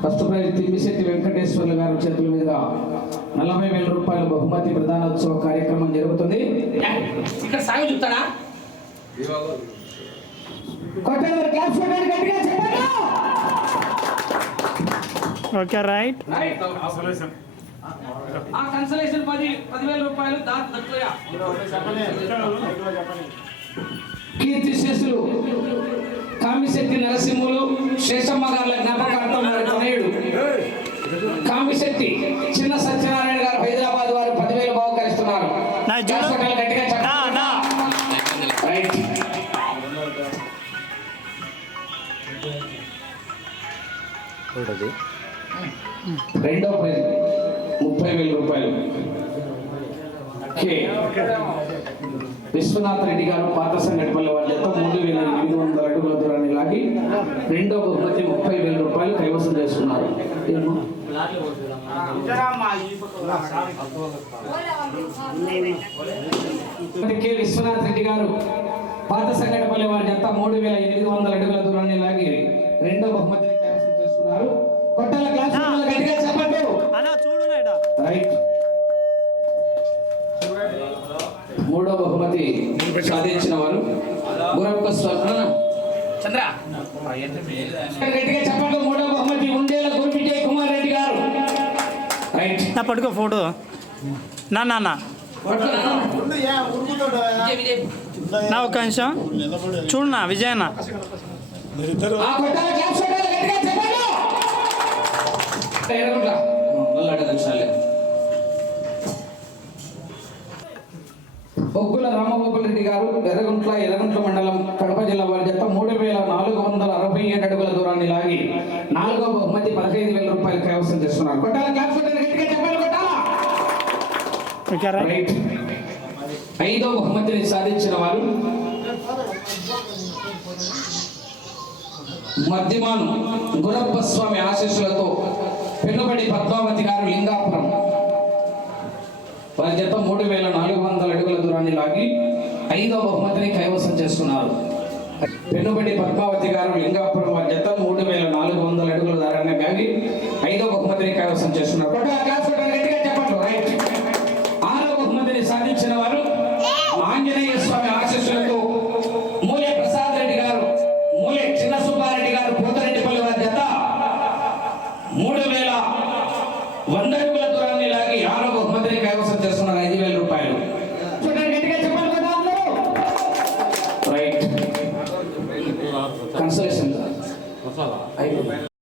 First prize తిమ్మిశెట్టి Venkateswarlu గారి చేతుల మీదుగా నలభై వేల రూపాయల బహుమతి ప్రధానోత్సవ కార్యక్రమం జరుగుతుంది. ఇక్కడ సాగు చెప్తాడా. Okay right. ఆ కన్సలేషన్ పది పదివేల రూపాయలు దా దక్కుయా కీర్తి శేషులు కామిశెట్టి నరసింహులు శేషమ్మ గారి జ్ఞాపకార్థం వారి తనయుడు. కామిశెట్టి చిన్న సత్యనారాయణ గారు హైదరాబాద్ వారు పదివేలు బహుకరిస్తున్నారు రెండో ప్రైజ్ ముప్పై వేల రూపాయలు. విశ్వనాథ్ రెడ్డి గారు పాత సంగటిపల్లి వాళ్ళ చేత మూడు వేల ఎనిమిది వందల అడుగుల దూరాన్ని లాగి రెండో బహుమతి ముప్పై వేల రూపాయలు కైవసం చేసుకున్నారు. ఏమ్మా? కె విశ్వనాథ్ రెడ్డి గారు పాత సంగటిపల్లి వారి జత మూడు వేల ఎనిమిది వందల అడుగుల దూరాన్ని లాగి రెండో బహుమతిని కైవసం చేసుకున్నారు. కొట్టాల క్లాస్ చెప్పండి. రైట్. సాధించిన వారు. గురప్ప స్వర్ణ. చంద్ర. గట్టిగా చెప్పండి మూడో బహుమతి ఉండేల గురిపిజయ్ కుమార్ రెడ్డి గారు. రైట్. నా పట్టుకో ఫోటో. నా నా నా. నా ఒక్క నిమిషం. చూడు నా ఆ కొట్టాల క్లాప్స్ కొట్టాలి గట్టిగా చెప్పండి ఎరగుంట్ల మళ్ళీ నిమిషాలే బొగ్గుల రామగోపాల్ రెడ్డి గారు ఎర్రగుంట్ల ఎర్రగుంట్ల మండలం కడప జిల్లా వారి జత మూడు వేల నాలుగు వందల అరవై ఏడు అడుగుల దూరాన్ని లాగి నాలుగో బహుమతి పదహైదు వేల రూపాయలు కైవసం చేస్తున్నారు. కొట్టాల ఐదో బహుమతిని సాధించిన వారు మధ్యమాను గురప్ప స్వామి ఆశీస్సులతో పెనుబడి పద్మావతి గారు లింగాపురం. వారి జత మూడు వేల నాలుగు వందల అడుగుల దూరాన్ని లాగి ఐదో బహుమతిని కైవసం చేసుకున్నారు. పెనుబడి పద్మావతి గారు లింగాపురం వారి జత మూడు వేల నాలుగు వందల అడుగుల దారాన్ని లాగి ఐదో బహుమతిని కైవసం చేసుకున్నారు. కన్సల్టేషన్. అయిపోయింది